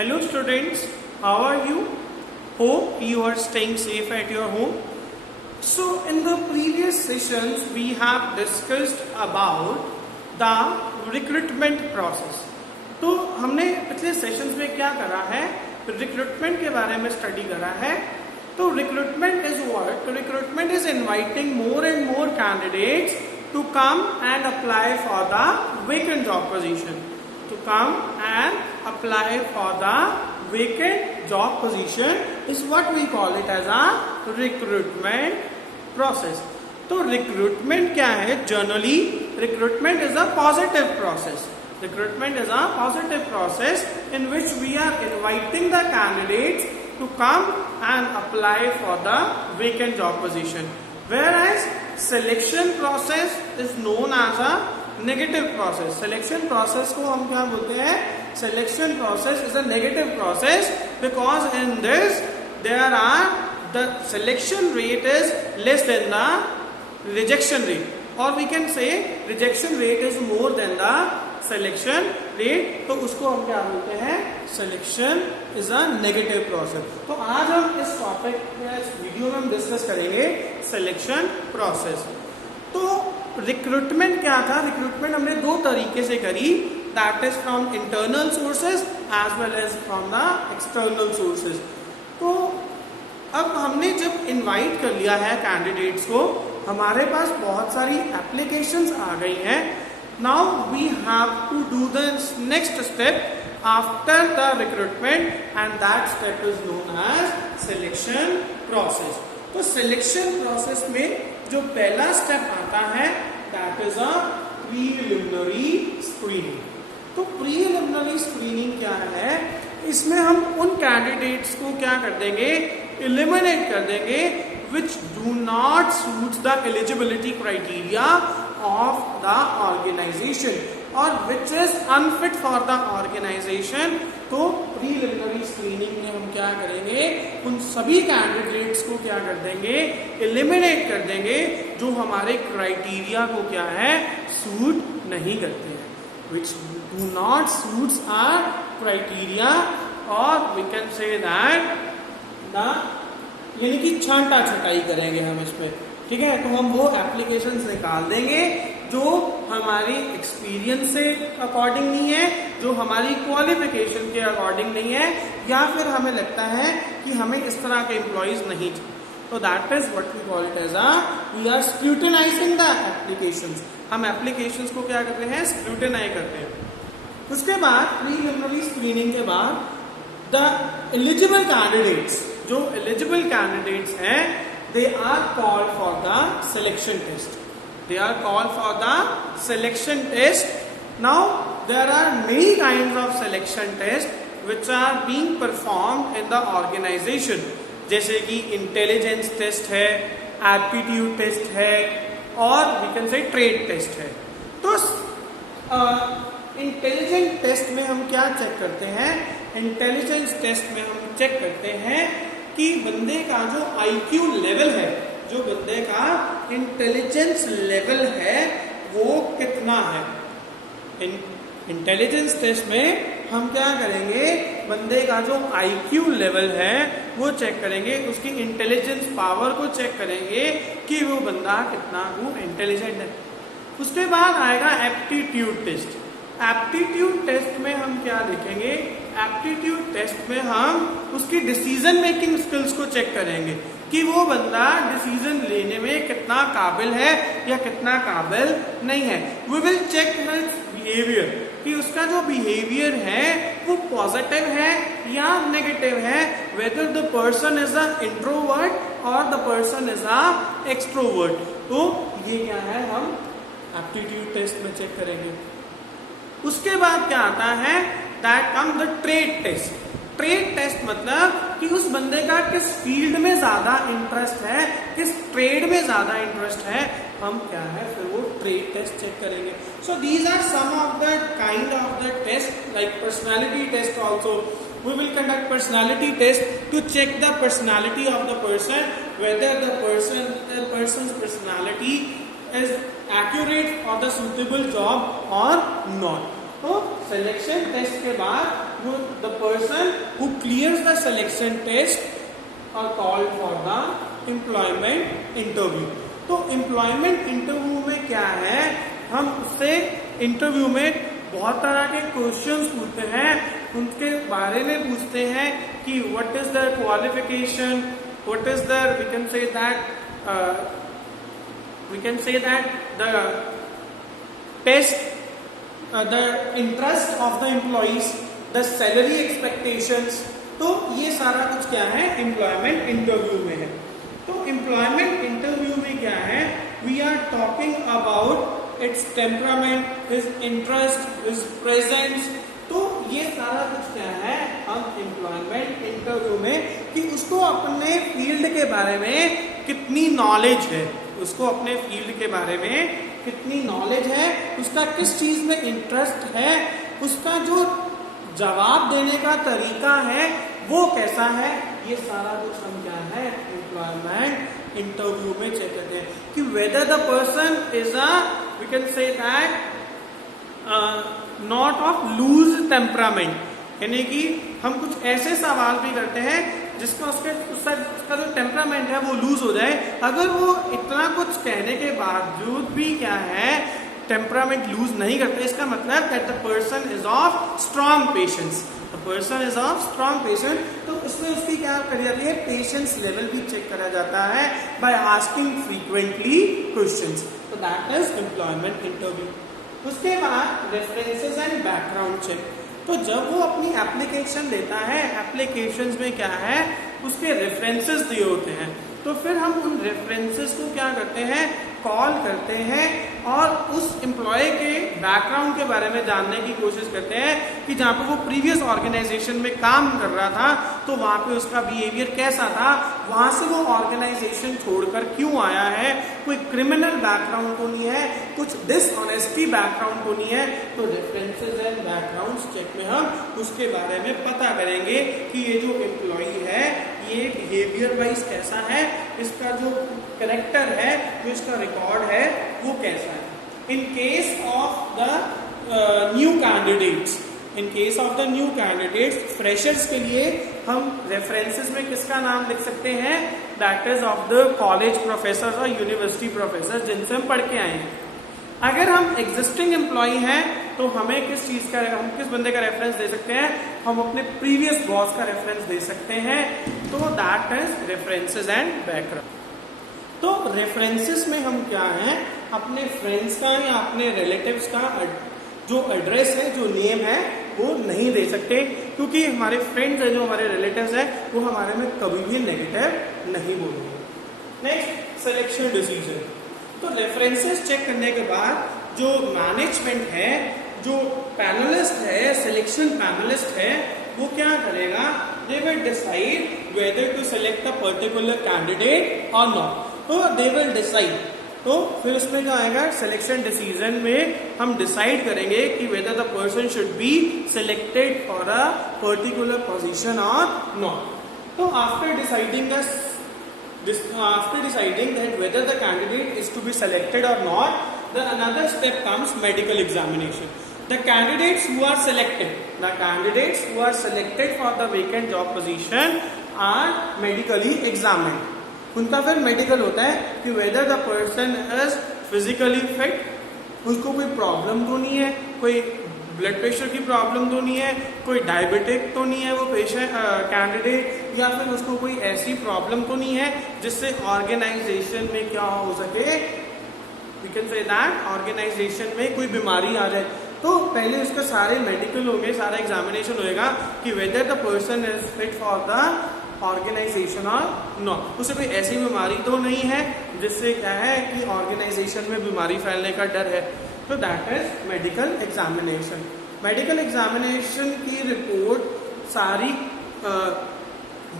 Hello students, how are you? Hope you are staying safe at your home. So in the previous sessions we have discussed about the recruitment process. तो हमने पिछले sessions में क्या करा है, recruitment के बारे में स्टडी करा है. तो recruitment is what? Recruitment is inviting more and more candidates to come and apply for the vacant job position. To come and apply for the vacant job position is what we call it as a recruitment process. तो recruitment क्या है? Generally, recruitment is a positive process. Recruitment is a positive process in which we are inviting the candidates to come and apply for the vacant job position. Whereas selection process is known as a negative process. Selection process को हम क्या बोलते हैं? Selection process is a negative process because in this there are the selection rate is less than the rejection rate, or we can say rejection rate is more than the selection rate. तो उसको हम क्या बोलते हैं? Selection is a negative process. तो आज हम इस टॉपिक में इस वीडियो में हम डिस्कस करेंगे सिलेक्शन प्रोसेस. तो रिक्रूटमेंट क्या था? रिक्रूटमेंट हमने दो तरीके से करी, that is from internal sources as well as from the external sources. तो अब हमने जब इनवाइट कर लिया है कैंडिडेट्स को, हमारे पास बहुत सारी एप्लीकेशंस आ गई हैं. Now we have to do the next step after the recruitment and that step is known as selection process. तो सिलेक्शन प्रोसेस में जो पहला स्टेप आता है that is a preliminary screening. तो प्रीलिमिनरी स्क्रीनिंग क्या है? इसमें हम उन कैंडिडेट्स को क्या कर देंगे? एलिमिनेट कर देंगे which do not suit the eligibility criteria of the organization or which is unfit for the organization. तो प्रीलिमिनरी स्क्रीनिंग में हम क्या करेंगे? उन सभी कैंडिडेट्स को क्या कर देंगे? एलिमिनेट कर देंगे जो हमारे क्राइटेरिया को क्या है? सूट नहीं करते हैं, which do not suits our criteria, or we can say that the यानी कि छांटा छटाई करेंगे हम इसमें. ठीक है, तो हम वो एप्लीकेशंस निकाल देंगे जो हमारी एक्सपीरियंस से अकॉर्डिंग नहीं है, जो हमारी क्वालिफिकेशन के अकॉर्डिंग नहीं है, या फिर हमें लगता है कि हमें इस तरह के एम्प्लॉइज नहीं चाहिए. तो that is what we call it as we are scrutinising the applications. हम एप्लीकेशंस को क्या करते हैं? स्क्रूटिनाइज करते हैं. उसके बाद प्रीलिमिनरी स्क्रीनिंग के बाद द एलिजिबल कैंडिडेट्स, जो एलिजिबल कैंडिडेट्स हैं, they are called for the selection test. They are called for the selection test. Now there are many kinds of selection test which are being performed in the organisation. जैसे कि intelligence test है, aptitude test है, और we can say trade test है. तो intelligence test में हम क्या चेक करते हैं? इंटेलिजेंस टेस्ट में हम चेक करते हैं कि बंदे का जो आईक्यू लेवल है, जो बंदे का इंटेलिजेंस लेवल है, वो कितना है. इंटेलिजेंस टेस्ट में हम क्या करेंगे? बंदे का जो आईक्यू लेवल है वो चेक करेंगे, उसकी इंटेलिजेंस पावर को चेक करेंगे कि वो बंदा कितना वो इंटेलिजेंट है. उसके बाद आएगा एप्टीट्यूड टेस्ट. एप्टीट्यूड टेस्ट में हम क्या देखेंगे? एप्टीट्यूड टेस्ट में हम उसकी डिसीजन मेकिंग स्किल्स को चेक करेंगे कि वो बंदा डिसीजन लेने में कितना काबिल है या कितना काबिल नहीं है. We will check his behaviour, कि उसका जो बिहेवियर है वो पॉजिटिव है या नेगेटिव है, whether the person is a introvert और the person is a extrovert. तो ये क्या है? हम एप्टीट्यूड टेस्ट में चेक करेंगे. उसके बाद क्या आता है? That come the trade test. Trade test मतलब कि उस बंदे का किस फील्ड में ज्यादा इंटरेस्ट है, किस ट्रेड में ज्यादा इंटरेस्ट है, हम क्या है फिर वो ट्रेड टेस्ट चेक करेंगे. So these are some of the kind of the test. Like personality test also, we will conduct personality test to check the personality of the person, whether the person's personality is accurate for the suitable job or not. तो selection test के बाद जो the person who clears the selection test are called for the employment interview. तो employment interview में क्या है, हम उससे इंटरव्यू में बहुत तरह के क्वेश्चंस पूछते हैं, उनके बारे में पूछते हैं कि what is their qualification, what is their we can say that the test, the interest of the employees, the salary expectations. तो ये सारा कुछ क्या है एम्प्लॉयमेंट इंटरव्यू में है. तो एम्प्लॉयमेंट इंटरव्यू में क्या है, we are talking about its temperament, his interest, his presence. तो ये सारा कुछ क्या है हम एम्प्लॉयमेंट इंटरव्यू में कि उसको अपने फील्ड के बारे में कितनी नॉलेज है, उसको अपने फील्ड के बारे में कितनी नॉलेज है, उसका किस चीज में इंटरेस्ट है, उसका जो जवाब देने का तरीका है वो कैसा है, ये सारा कुछ हम क्या है एम्प्लॉयमेंट इंटरव्यू में चेक करते हैं कि whether the person is we can say that not of loose temperament, यानी कि हम कुछ ऐसे सवाल भी करते हैं जिसका उसका जो टेम्परामेंट है वो लूज हो जाए. अगर वो इतना कुछ कहने के बावजूद भी क्या है टेम्परामेंट लूज नहीं करते, इसका मतलब that the person is of strong patience. The person is of strong patience. तो उसमें उसकी क्या करी जाती है, पेशेंस लेवल भी चेक करा जाता है बाय आस्किंग फ्रीक्वेंटली क्वेश्चंस. तो दैट इज एम्प्लॉयमेंट इंटरव्यू. उसके बाद रेफरेंसेस एंड बैकग्राउंड चेक. तो जब वो अपनी एप्लीकेशन देता है, एप्लीकेशंस में क्या है उसके रेफरेंसेस दिए होते हैं, तो फिर हम उन रेफरेंसेस को क्या करते हैं कॉल करते हैं और उस एम्प्लॉय के बैकग्राउंड के बारे में जानने की कोशिश करते हैं कि जहाँ पे वो प्रीवियस ऑर्गेनाइजेशन में काम कर रहा था तो वहाँ पे उसका बिहेवियर कैसा था, वहाँ से वो ऑर्गेनाइजेशन छोड़कर क्यों आया है, कोई क्रिमिनल बैकग्राउंड तो नहीं है, कुछ डिसऑनेस्टी बैकग्राउंड तो नहीं है. तो रेफरेंसेस एंड बैकग्राउंड चेक में हम उसके बारे में पता करेंगे कि ये जो एम्प्लॉय है ये बिहेवियर वाइज कैसा है, इसका जो कैरेक्टर है, जो इसका रिकॉर्ड है वो कैसा है. In case of the new candidates, freshers के लिए हम रेफरेंसेस में किसका नाम लिख सकते हैं, that is of the college professor और यूनिवर्सिटी प्रोफेसर जिनसे हम पढ़ के आए हैं. अगर हम एग्जिस्टिंग एम्प्लॉय हैं तो हमें किस चीज का, हम किस बंदे का रेफरेंस दे सकते हैं, हम अपने प्रीवियस बॉस का रेफरेंस दे सकते हैं. तो that is references and background. तो रेफरेंसेस में हम क्या है अपने फ्रेंड्स का या अपने रिलेटिव्स का जो एड्रेस है, जो नेम है वो नहीं दे सकते, क्योंकि हमारे फ्रेंड्स है, जो हमारे रिलेटिव्स है वो हमारे में कभी भी नेगेटिव नहीं बोलेंगे. Next selection decision. तो रेफरेंसेस चेक करने के बाद जो मैनेजमेंट है, जो पैनलिस्ट है, सिलेक्शन पैनलिस्ट है, वो क्या करेगा, they will decide whether to select a particular candidate और नॉट. तो दे विल डिसाइड. तो फिर उसमें क्या आएगा, सिलेक्शन डिसीजन में हम डिसाइड करेंगे कि whether the person should be selected for a particular position और नॉट. तो after deciding that whether the candidate is to be selected or not, then another step comes medical examination. The candidates who are selected for the vacant job position are medically examined. उनका फिर medical होता है कि whether the person is physically fit, उसको कोई problem तो नहीं है, कोई ब्लड प्रेशर की प्रॉब्लम तो नहीं है, कोई डायबिटिक तो नहीं है वो पेशेंट कैंडिडेट, या फिर उसको कोई ऐसी प्रॉब्लम तो नहीं है जिससे ऑर्गेनाइजेशन में क्या हो सके, we can say that organisation में कोई बीमारी आ जाए. तो पहले उसके सारे मेडिकल होंगे, सारा एग्जामिनेशन होएगा कि whether the person is fit for the organisation और नॉट. उसे कोई ऐसी बीमारी तो नहीं है जिससे क्या है कि ऑर्गेनाइजेशन में बीमारी फैलने का डर है. तो that is medical examination. Medical examination की रिपोर्ट सारी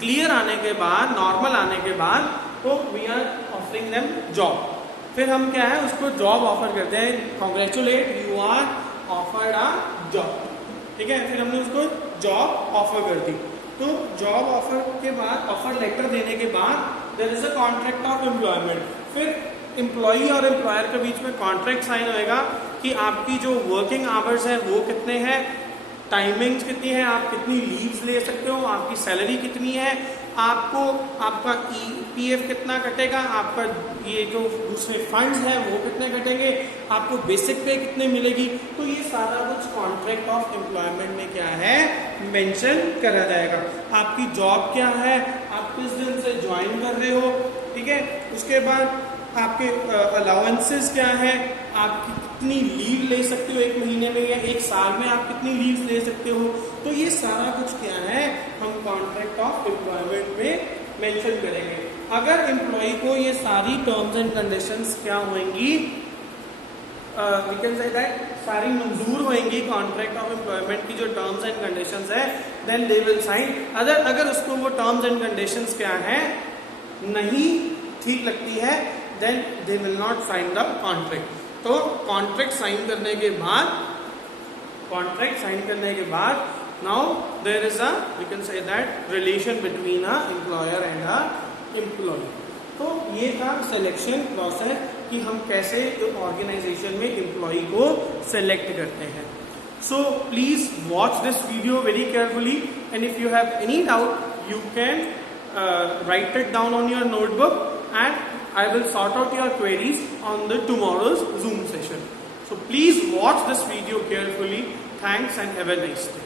क्लियर आने के बाद, नॉर्मल आने के बाद, तो we are offering them job. फिर हम क्या है उसको जॉब ऑफर करते हैं, congratulate you are offered a job. ठीक है, फिर हमने उसको जॉब ऑफर कर दी. तो जॉब ऑफर के बाद, ऑफर लेटर देने के बाद there is a contract of employment. फिर एम्प्लॉई और एम्प्लॉयर के बीच में कॉन्ट्रैक्ट साइन होएगा कि आपकी जो वर्किंग आवर्स है वो कितने हैं, टाइमिंग्स कितनी है, आप कितनी लीव्स ले सकते हो, आपकी सैलरी कितनी है, आपको आपका EPF कितना कटेगा, आपका ये जो दूसरे फंड्स हैं वो कितने कटेंगे, आपको बेसिक पे कितने मिलेगी। तो ये सारा कुछ कॉन्ट्रैक्ट ऑफ एम्प्लॉयमेंट में क्या है मेंशन करा जाएगा। आपकी जॉब क्या है, आप किस दिन से ज्वाइन कर रहे हो, ठीक है। उसके बाद आपके अलाउंसेस क्या है, आप कितनी लीव ले सकते हो एक महीने में या एक साल में आप कितनी लीव ले सकते हो। तो ये सारा कुछ क्या है हम कॉन्ट्रैक्ट ऑफ एम्प्लॉयमेंट में मेंशन करेंगे। अगर एम्प्लॉय को ये सारी टर्म्स एंड कंडीशंस क्या होंगी, वी कैन से दैट सारी मंजूर होंगी कॉन्ट्रैक्ट ऑफ एम्प्लॉयमेंट की जो टर्म्स एंड कंडीशंस है, देन दे विल साइन। अगर उसको वो टर्म्स एंड कंडीशंस क्या है नहीं ठीक लगती है, then they will not sign the contract। तो कॉन्ट्रैक्ट साइन करने के बाद now there is a we can say that relation between a employer and a employee। तो ये था सिलेक्शन प्रोसेस कि हम कैसे ऑर्गेनाइजेशन में एम्प्लॉय को सेलेक्ट करते हैं। So please watch this video very carefully, and if you have any doubt you can write it down on your notebook and I will sort out your queries on the tomorrow's Zoom session. So please watch this video carefully. Thanks and have a nice day.